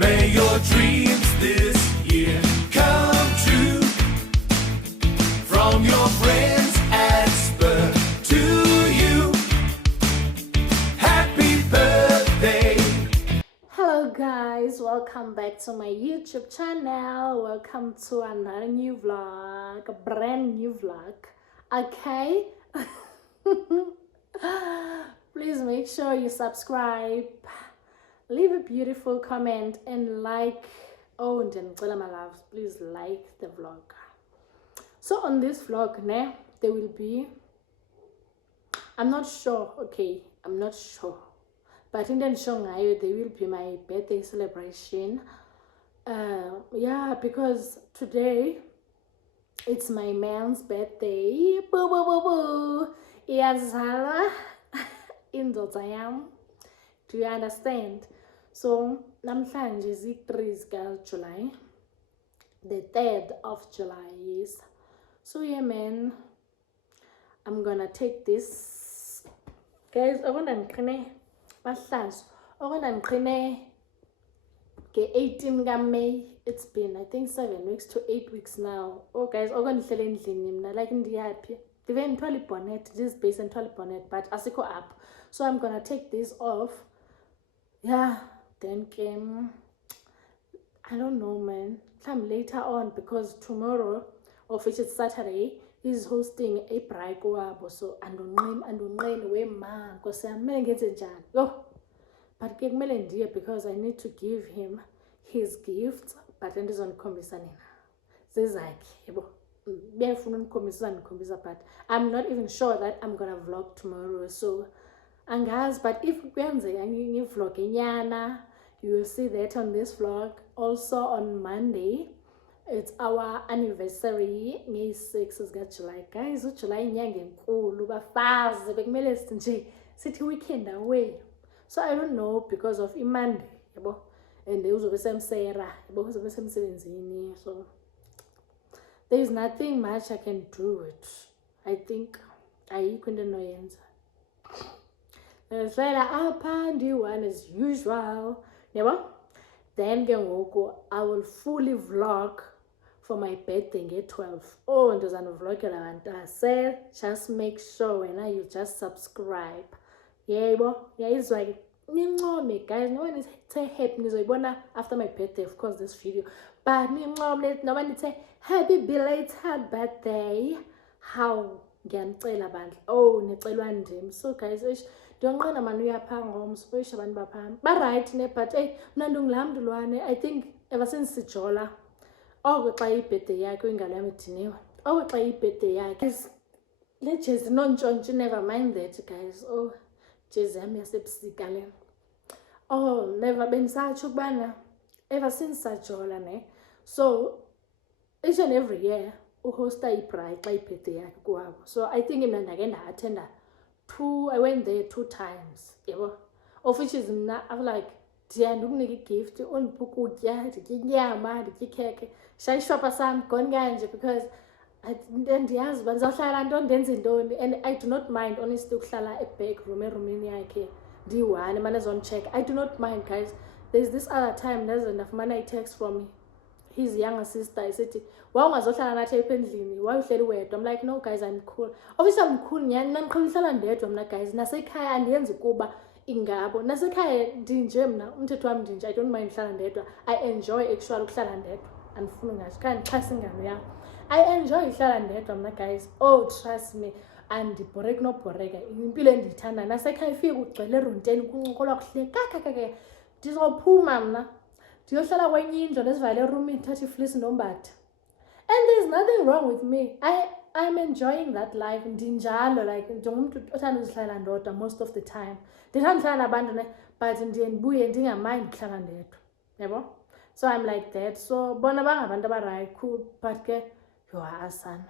May your dreams this year come true. From your friends at Spur to you. Happy birthday. Hello guys, welcome back to my YouTube channel. Welcome to another new vlog, a brand new vlog. Okay. Please make sure you subscribe, leave a beautiful comment, and like. Oh, and then my loves, please like the vlog. So on this vlog there will be, I'm not sure, but in the show there will be my birthday celebration. Yeah, because today it's my man's birthday. Boo boo boo boo. Iyazalwa indoda yami. Do you understand? So namhlanje zi-3 July, the 3rd of July, yes. So yeah man, I'm gonna take this, guys. Okay, 18 May. It's been, I think, 7 weeks to 8 weeks now. Oh guys, like in the happy. Even toilet bonnet, this base and toilet bonnet, but asiko up. So I'm gonna take this off. Yeah, then came, I don't know man, come later on, because tomorrow, of which it's Saturday, he's hosting a break wabo. So andonqeni we ma because I'm yo. But because I need to give him his gifts, but then there's on komisanina. But I'm not even sure that I'm gonna vlog tomorrow. So but if you vlog you will see that on this vlog. Also on Monday, it's our anniversary, May 6th July. Guys, July inyanga enkulu bafazi bekumele nje sithi weekend away. So I don't know, because of Monday, and there was some Sarah, so there is nothing much I can do it. I think I couldn't know. It's like up and you one as usual, Then I will fully vlog for my birthday at 12. Oh, and there's an vlog and I said just make sure when you just subscribe. Yeah, it's like guys, no one is happy after my birthday, of course, this video. But no one is happy belated birthday. How oh so guys, don't know man homes but right but I think ever since Sijola birthday yakhe birthday yakhe let's just never mind that guys. Oh oh, never been such a ever since Sajola so each and every year host a pride birthday. So I think in again I attended I went there 2 times, of which is not, I'm like, gift on Pukutya, the cake, Shai Shopper Sam, Gonganja, because then the husbands of Shara don't dance in don't, and I do not mind, honestly, Shala, a bag, Romania, D1, man is on check. I do not mind, guys. There's this other time, there's enough money I text from his younger sister. I said, why was why you said wait? I'm like, no guys, I'm cool. Obviously I'm cool, I'm like, guys, nasekhaya andiyenzi kuba ingabo. Nasekhaya ndinje mna, umthetho wami ndinje. I don't mind hlala ndedwa. I enjoy actually ukuhlala ndedwa. Andifuna ngathi kanti xa singalo yam. I enjoy ukuhlala ndedwa mna guys. Oh, trust me. Andibhoreki nobhoreka. Impilo endiyithanda. Nasekhaya ifike kugcwele eronteni kuncokolwa kuhle kakakaka. Ndizophuma mna. Ndiyohlala kwenye indlu nesivale room ndithathe iflisi nombatha. And there's nothing wrong with me. I'm enjoying that life. Ndinjalo, like njengomuntu othanda uzihlala ndodwa most of the time. Ndithanda uhlala nabantu but ndiye ndibuye ndingamind ukuhlala ndedwa. Yabo? So I'm like that. So bona bangabantu abarayi cool, but ke you are asana.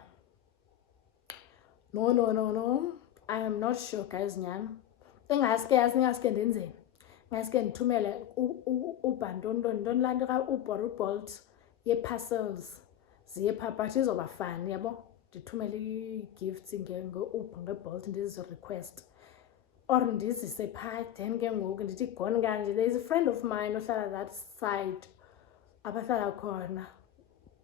No. I am not sure guys nyana. Engaske ndenzeni. Ngaske ndithumele ubhandondon lanto ka Bolt ye parcels. Ziye but izoba fun, yabo. Ndithumele gifts nge-Uber nge-Bolt ndizi request. or ndizise phaa then ke ngoku ndithi gone kanje. There is a friend of mine ohlala that side abahlala khona,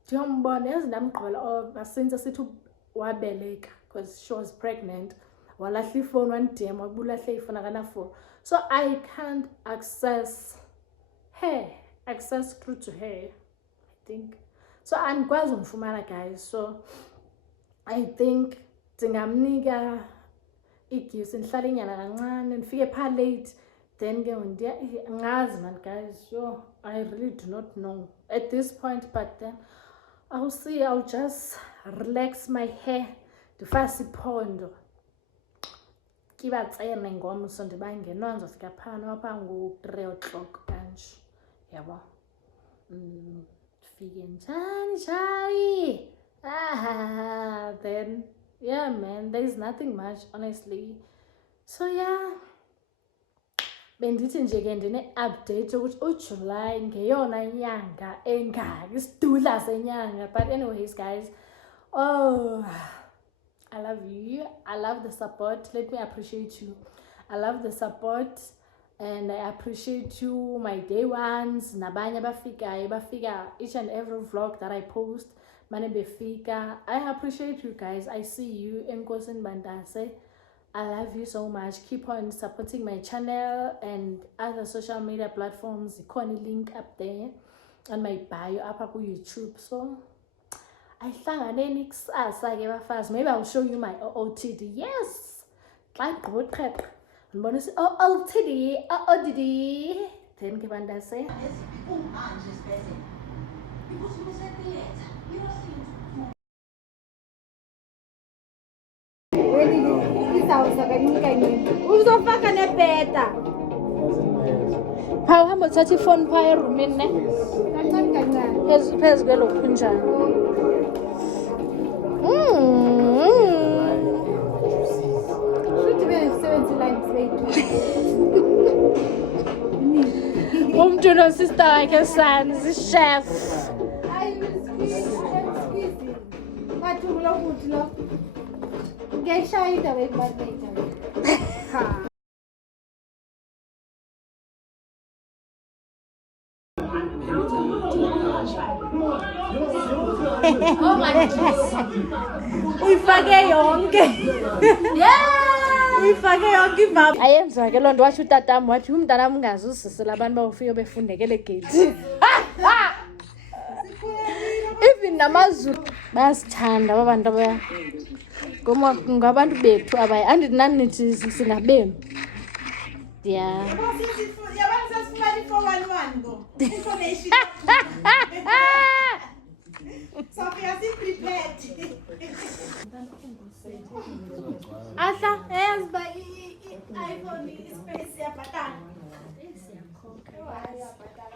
ndiyombona yazi ndamgqibela since sithi wabeleka because she was pregnant, walahla ifowuni wandidema wakuba ulahle ifowuni akanafowuni, so I can't access through to her, I think. So andikwazi umfumana guys, so I think ndingamnika i-gifts, ndihlale inyana kancane ndifike phaa late then ke ngazi man guys, yo I really do not know at this point, but then I'll see. I'll just relax my hair, ndifase iphondo kibatsene ngomso ndibangenwa ndizofika phana apha ngo-3 o'clock kanje, yabo. Ndifike njani then yeah man, there's nothing much honestly. So yeah, bendithi nje ke ndine-update ukuthi uJuly ngeyona nyanga engaka, isidudla senyanga. But anyways guys, I love you, I love the support. Let me appreciate you. I love the support and I appreciate you, my day ones, nabanye bafika each and every vlog that I post, mane befika. I appreciate you guys. I see you. Enkosi Bandase, I love you so much. Keep on supporting my channel and other social media platforms. Ikhona link up there on my bio apha ku YouTube. So ayihlanganeni kusasa ke bafazi. Maybe I'll show you my OOTD. Yes, xa ngqoqeqe ndibona OOTD then ke Bandase. Uzofaka nepeta Phaa uhamba uthatha ifoni phaa erumini ne kancane kancane. phezu kwelo kunjani. Futhi bengisebenzi la ngiseyithi. Umntu nosista wakhe Sans, chef. Hayi squeeze. Bathi lo muthi lo. Ngeshaya indaba ebalulekile. Ha. Uyifake yonke. Yeah. Uyifake yonke imama. Ayenziwa ke loo nto, watsho utatam wathi umntanam ungazuzisela abantu bawufike befundekele gate. Even namazulu bayasithanda aba bantu abaya ngabantu bethu abaya andinanithi singabemi. Yeah. Asa yes ba iPhone space yapatana.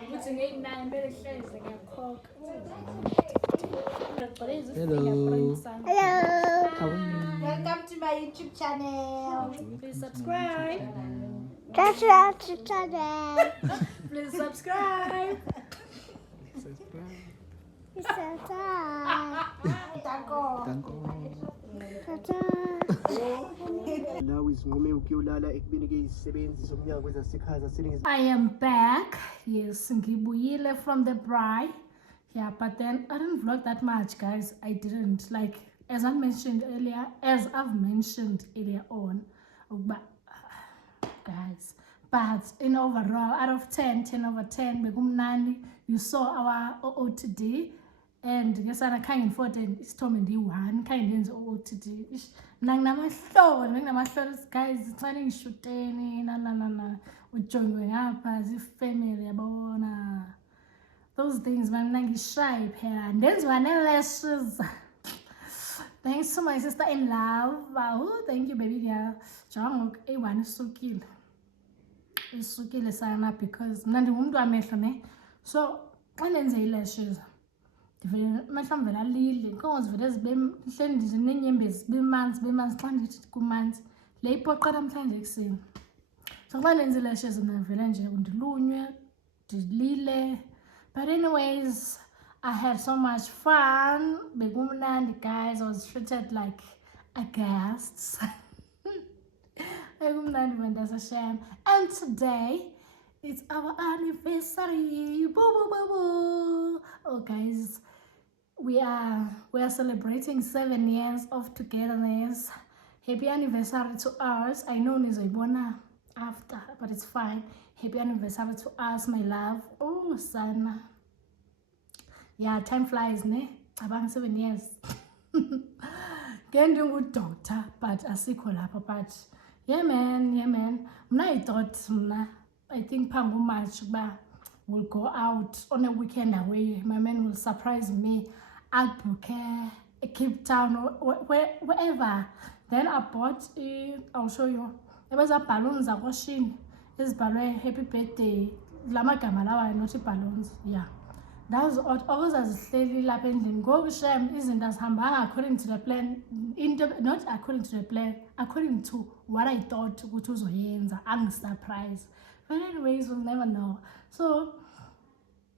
Ukuthi ngeyi-9 bele hleze ngiyakhokha. Hello. Welcome to my YouTube channel. Please subscribe. Channel. Please subscribe. I am back. Yes, ngibuyile from the braai. Yeah, but then I didn't vlog that much, guys. I didn't. Like, as I've mentioned earlier on, guys. But in overall, out of 10 over 10, bekumnandi. You saw our OOTD. And ngesana khange ndifote isithombe ndiyi-1 khange ndenze OOTD. Nanginamahlolo guys, xa ningishuteni ujongwe ngapha zifamily yabona. Those things man, nangishayi phela ndenziwa ne-lashes. Thanks to my sister in love. Thank you baby girl. Jonga ngoku eyi-1 isukile sana because mna ndingumntu wamehlo ne. So xa ndenze ii-lashes amehlo am vele alile, inkomo zivele hleli ndinenyembezi zibe manzi xa ndithi kumanzi. Le ipoqa namhlanje ekuseni. So xa ndenze ii-lashes mna vele nje ndilunywe ndilile. But anyways, I had so much fun. Bekumnandi guys. I was treated like a guest. And today it's our anniversary. Boo, boo, boo, boo. Oh guys, we are celebrating 7 years of togetherness. Happy anniversary to us. I know nizoyibona after, but it's fine. Happy anniversary to us, my love. Oh sana. Yeah, time flies, ne? About 7 years. Can't do good doctor, but asikho lapha, but yeah man. I thought I think Pangu March will go out on a weekend away. My man will surprise me at Phuket, Cape Town, or wherever. Then I bought I'll show you. There was a balloons I was in. This balloon, happy birthday. Lama Gamalawa, not balloons. Yeah. That was always as steady lapending. Go shame isn't as hamba according to the plan. Not according to the plan, according to what I thought which was I'm surprised. But anyways, we'll never know. So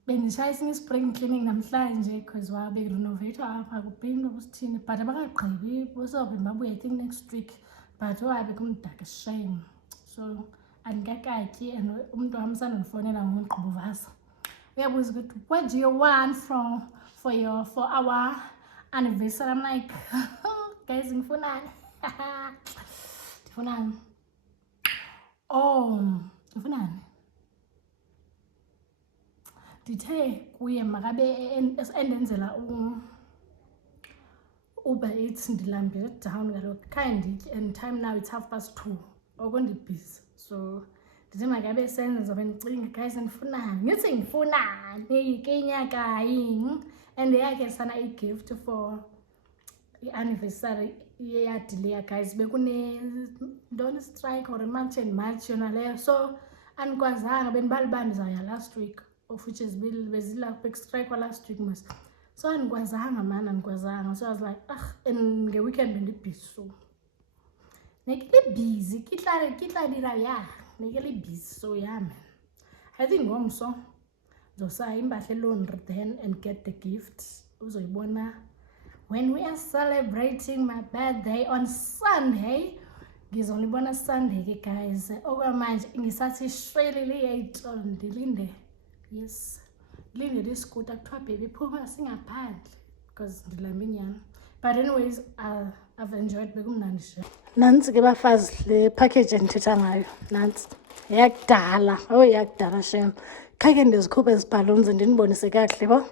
when the spring cleaning namhlanje because we're big renovator apha kuphinda kusithini, but abakagqibi bosawube babuye I think next week, but become dark shame. So andikakatyi and umuntu wami sandifonela ngomgqibo vasa. What do you want for our anniversary? I'm like, guys, ngifunani? Ngifunani? Oh, ngifunani? Dithe kuye makabe endenzela Uber Eats ndilambile down kaloku kind and time now it's 2:30 okondibhizi, so ndithi makabe senze ndizobe ndicinga guys ndifunani, ngithi ngifunani ke nyaka yini, and yakhe sana i-gift for i-anniversary yeyadelay guys, bekune ntoni strike or March and March yona leyo, so andikwazanga bendibalibani ndizawuya last week, of which is bezila big strike last week mas, so andikwazanga man, andikwazanga, so I was like and nge-weekend bendibhizi, so nekile busy kitla dira ya nekile busy, so yeah man, I think ngomso zosa imbahle laundry then and get the gift uzoyibona when we are celebrating my birthday on Sunday. Ngizolibona Sunday ke guys, okwamanje ngisathi shwelele 8 ndilinde, yes linde this scooter kuthiwa baby phuma singaphandle because ndilambe inyama, but anyways I've enjoyed bekumnandi nje. Nansi ke bafazi le package endithetha ngayo, nansi yakudala, yakudala shem, khake ndizikhuphe ezi-balloons ndinibonise kakuhle bo,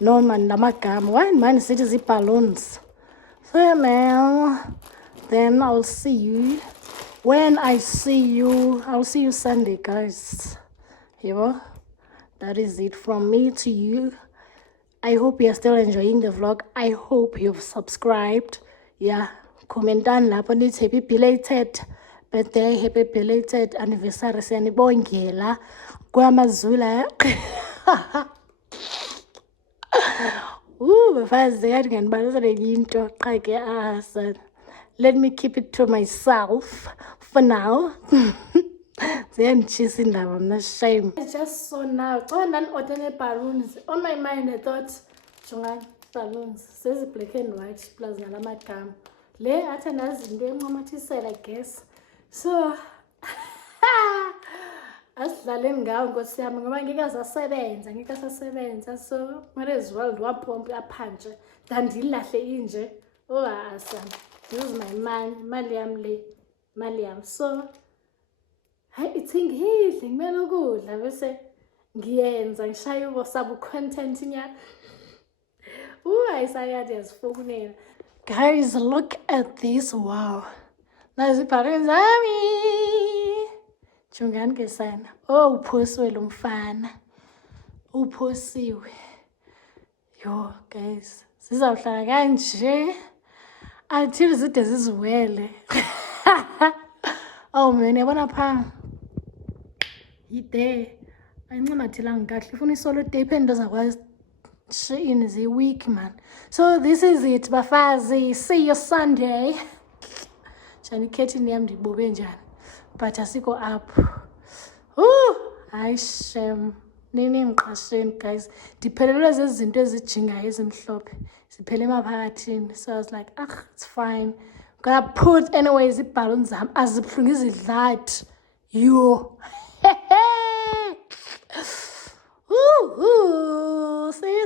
no man namagama why man sithi zi-balloons. So yeah man, then I'll see you when I see you. I'll see you Sunday guys. Yebo, that is it from me to you. I hope you're still enjoying the vlog. I hope you've subscribed. Yeah, comment down lapho nithi happy belated birthday, happy belated anniversary, siyanibongela kwamazula. Bafazi yathi nganibalisele into qha ke son. Let me keep it to myself for now. Ziyanditshisa indaba mna, shame. I just saw now xa ndani-order balloons on my mind, I thought jonga balloons sezi black and white plus nalamagama le athi andazi into enqamathisela I guess, so asidlaleni ngawo nkosi yami ngoba ngeke asasebenza, so might as well ndiwapompe apha nje ndandilahle inje. Son, use my mali yam, so hayi ithingidle kumele ukudla bese ngiyenza ngishaya ubosabu content nyana. Ayisayadi yazifonela. Guys, look at this. Wow, nazi balloons zami. Jongani ke sana. Uphosiwe lo mfana, uphosiwe. Yo guys, sizawuhlala kanje until zide ziziwele. Oh man, yabona pha yide ayincamathilanga kahle, ifuna isolo tape endizakwazi in the week man. So this is it bafazi, see you Sunday. Jani khethini yami ndibobe njani, but asikho up. Hayi shem nini ngiqasheni guys, ndiphelelwe zezinto ezijingayo ezimhlophe ziphele emaphakathini, so I was like it's fine, gonna put anyways iibhaluni zam azibuhlungu izidlathi yo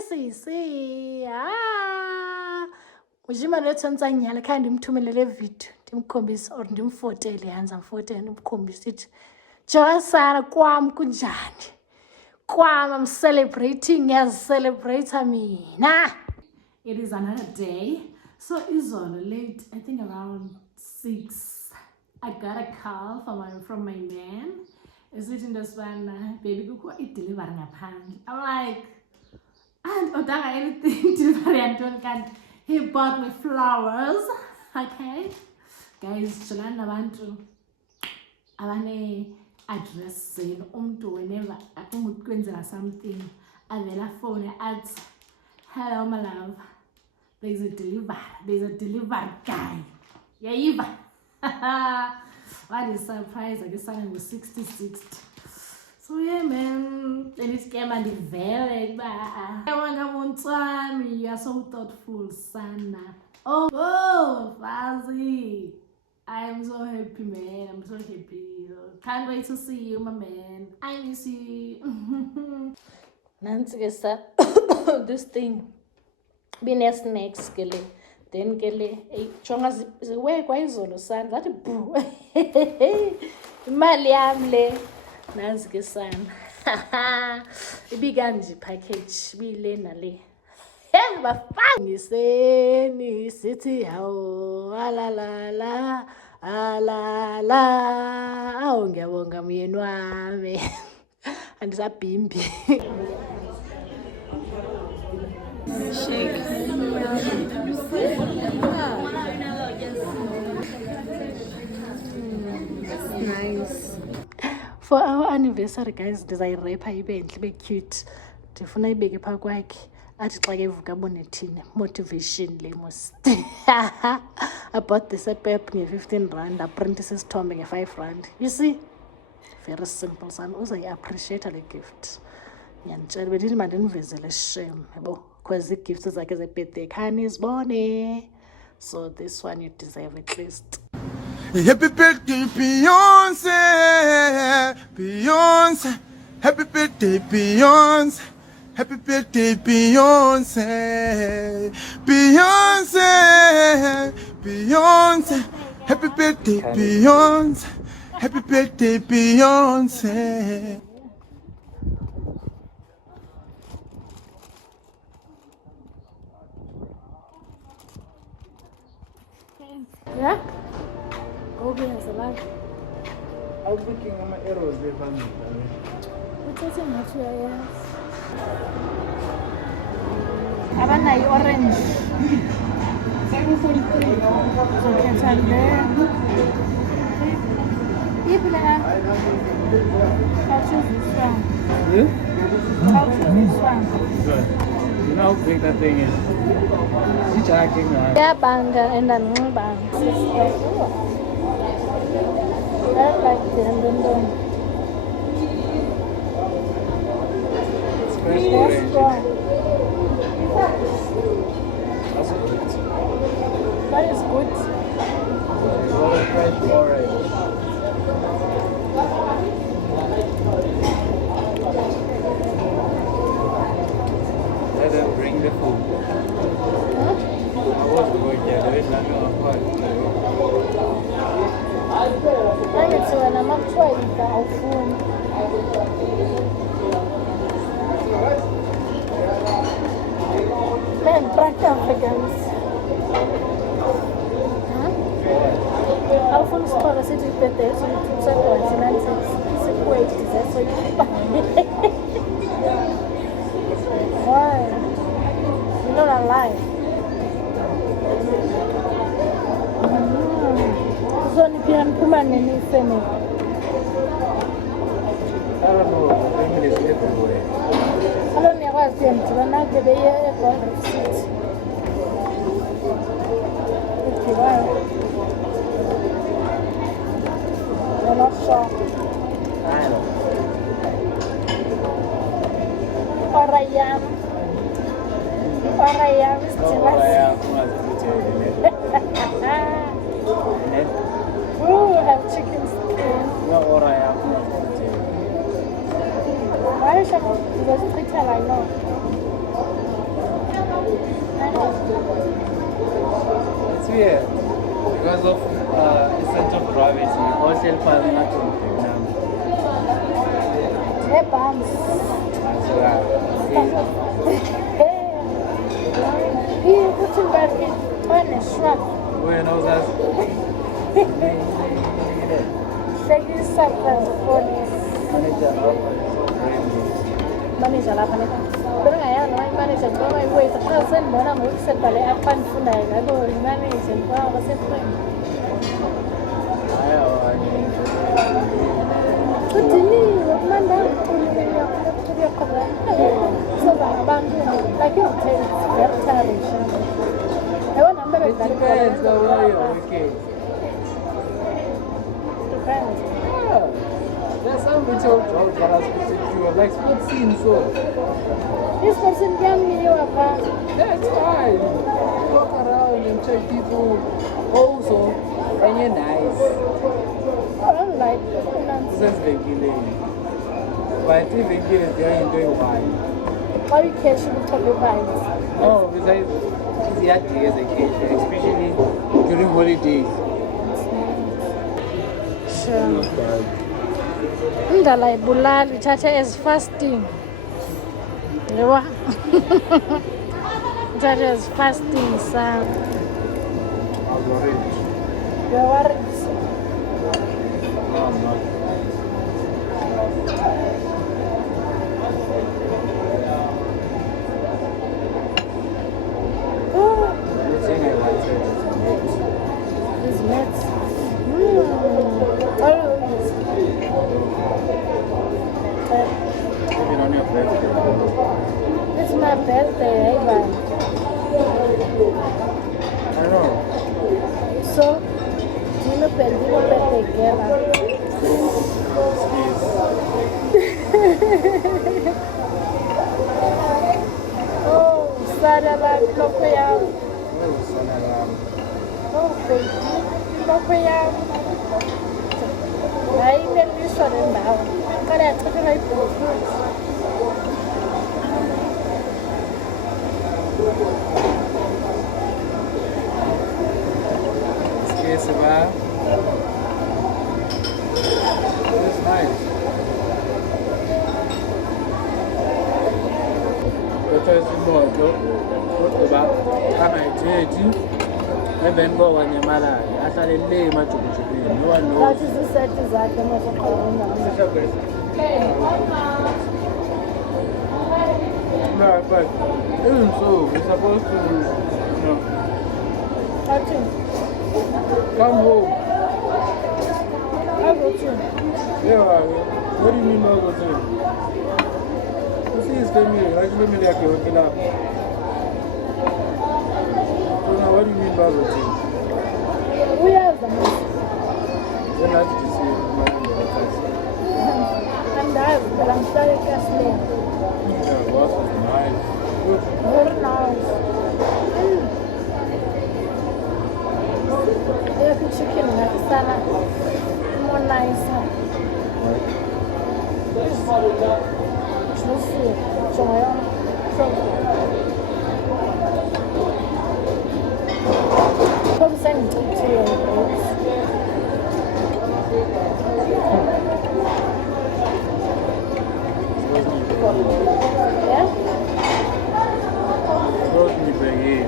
si ujima netshwantsha nyala kha ndimthumelele video ndimkhombise or ndimfotele yanza mfotele ndimkhombise ithi Joyasana kwam kunjani kwam I'm celebrating ngiyazicelebrate mina. It is another day. So izolo late, I think around 6, I got a call from my man. Is it in this one, baby kukho i-delivery ngaphandle. I'm like, and odanga anything delivery Anton can't. He bought me flowers. Okay. Guys, jolani nabantu abane address zenu umuntu whenever akungukwenzela something avela phone athi hello my love. There's a delivery guy. Yayiva. What a surprise. I guess I'm 60. So yeah man, and it's came and very you are so thoughtful, Sana. Oh, Fuzzy. I'm so happy, man. I'm so happy. Can't wait to see you, my man. I miss you. Nancy, this thing. Bine snacks kele then kele jonga ziwe kwa izolo sana zathi boo imali yami le nazi ke sana ibikanje package bile nale bafangiseni sithi hawo alala awu ngiyabonga myeni wami andisabhimbi. Shake. Nice. For our anniversary, guys, ndizayirepha ibe ntle ibe cute. Ndifuna ibeke phaa kwakhe athi xa kevuka abonethini motivation le mos. I bought this pep nge-R15 aprintisa isithombe nge-R5. You see? Very simple son. Uzayi-appreciate le gift. Ngiyantshela bendithi mandinivezele shame yabo. Because the gifts zakhe ze-birthday khani izibone. So this one you deserve at least. Happy birthday, Beyonce, Beyonce. Happy birthday, Beyonce. Happy birthday, Beyonce, Beyonce, Beyonce. Happy birthday, Beyonce. Happy birthday, Beyonce. Yeah? Okay, that's a lot. I was thinking of my arrows there, family. What's that in what you are? Abana orange. So can tell there. I'll choose this one. You? I'll choose this one. Good. You know how big that thing is? It's jacking now. Yeah, banga and then bang. I like the It's fresh That's orange. strong. That's good. That is good. A lot of fresh orange. Let them bring the food. I was going there. There is nothing on fire. Angithi wena makuthiwa yidla awufuni. Man, black Africans. Awufuni isixhola sithi ibhede sokuthi nansi sikweti zesoyiba. Why? You're not alive. Pia mphuma nini family. I don't know. The family is everywhere. Hello, niyakwazi ndibona ke beye eGold City. Wow. You're not sure. I know. Orayam is Oh, I am. And Oh, have chicken skin. no, or I have not. Why should I? Because it's I know. It's weird because of essential gravity. All shell files not to Hey, bums. He put him back in on a shrub. When I was asked, Shaking suffers for this. manager Rainbow. Manager lapha lapha. Pero ngaya no manager ngoba iwait xa sendibona ngoku sebhale apha ndifundayo ngabo manager ngoba baseframe. Haya wanye. Udiniwe kumanda uyaqhubeka soba abantu like you tell it's very tiring. Yabona mbe It depends on where you're working. Depends. Yeah. There's some retail jobs that are specific, like sports scenes, so This person can be your apart. that's fine. You walk around and check people also, and you're nice. I don't like This is Vengile. But I think Vengile is going doing wine. how you catch you to the vibes. No, besides, it's the acting as a kid, especially during holidays. Sure. Indala ibulali ithathe as fasting. Yebo. Ithathe as fasting son. I was worried. You're worried. No, I'm not. Oh, The thing I wanted is these mates. even on your birthday. It's my birthday, Ivan. I don't know. So, do you know birthday girl? Oh, Sarah, like, look yam. Oh, son alarm. Oh, baby, look yam. I even miss her now. But I took my food. Esquece, vai. It's nice. Because what about can I tell you? And then go on your mother. I thought it lay much of it. No one That knows. is the set is that the most No, but even so, we're supposed to, come home. I'll go to. Yeah, what do you mean by that? You see, it's family. Like, family, I can work it out. So now, what do you mean by that? We have them. Then I have to see my And I have, but I'm starting to sleep. yeah, boss is nice. Good. Very nice. Yeah, the chicken, like salad. More nice. Juicy. Joy. Come send it to you. Yeah? Supposed to be big.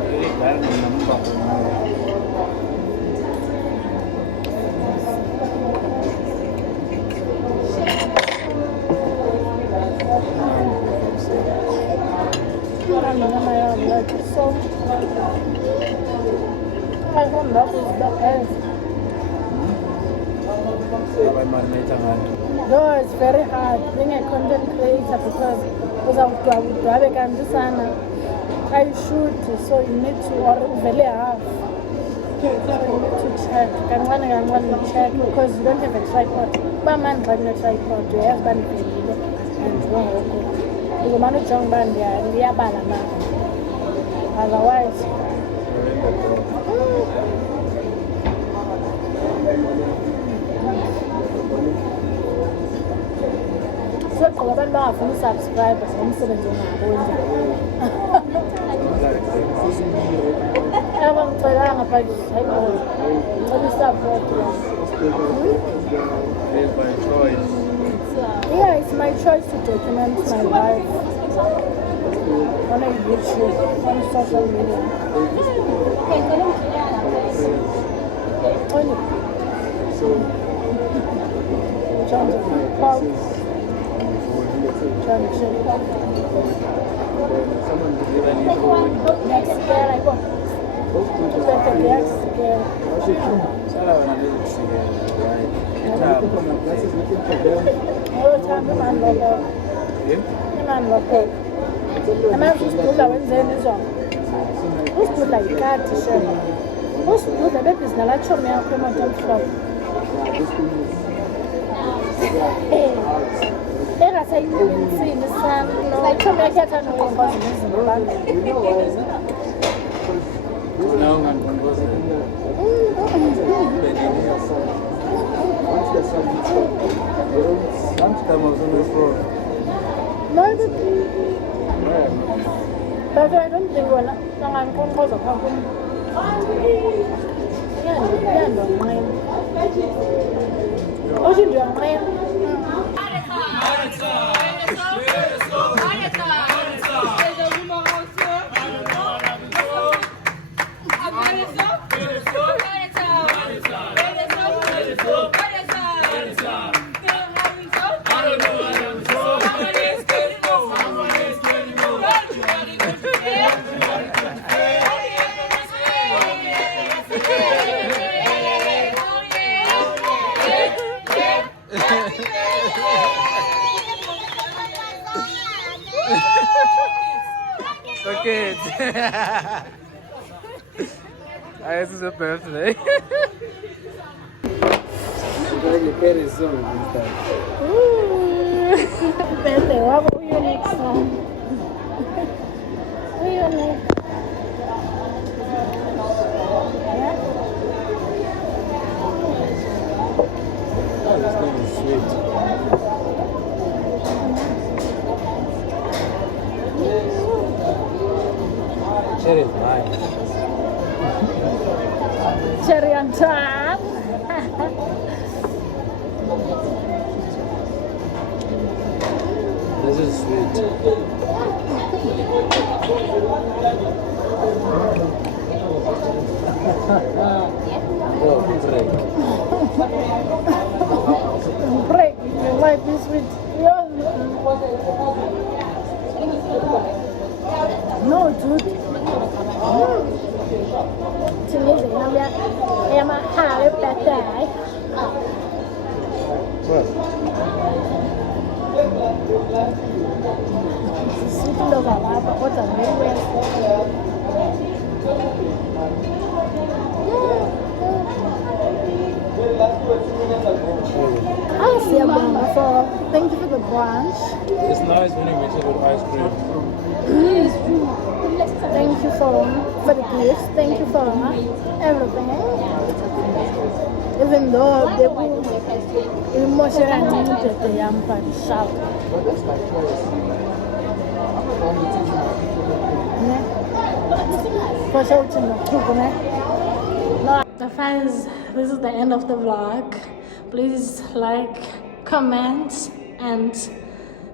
Very bad number. So, I don't know is the best. No, it's very hard being a content creator because I would rather can do sana. I shoot, so you need to or really have. So you need to check. Can one check because you don't have a tripod. But man having a tripod, you have band and you won't go. You manage young band, yeah, otherwise Soqoba abantu bangafuna usubscribe ngomsebenzi ongabo wenzayo. Abangicelanga phakathi hayibo. Ngicela support. It's my choice. Yeah, it's my choice to document my life on a YouTube, on social media. Only. Trying to keep up. Trying to check up. Next girl, I go. Better next girl. Sala wena lezisikelwe, right? Ithabo. All the time, the man look up. Yeah? The man look up. The man who's good at wenzeni izona. Usidudla yikati shema. Usidudla bebhizi nalatshomi yakho emoto emhlophe. Engasayintsini sami. Latshomi yakho yathanda ukongoza nezinto abantu. Now ungangikhongozela. Lunchtime I was on my phone. No, but I don't think wena bangangikhonqoza kakhulu. Iyandonqena. Uthi ndiyonqena. Okay. This is a birthday. Birthday wabo unique song. Unique. This thing is sweet. Cherry is mine. Cherry on top. This is sweet. Oh, break. Break. Your life is sweet. No, dude. Teenage I'm a high birthday. What? Sitting over lava, what a way. Thank you for the brunch. It's nice when you mix it with ice cream. Thank you for the gifts. Thank you for everything. Even though they will emotionally needed the young party shout. For shouting the fans, this is the end of the vlog. Please like, comment, and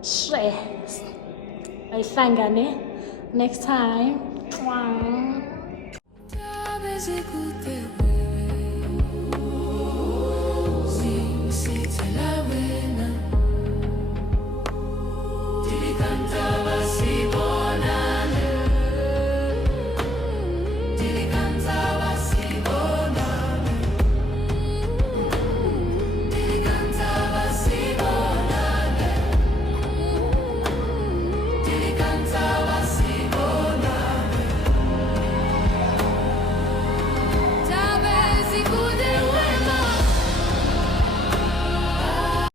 share. Ayhlangane next time. Mwah.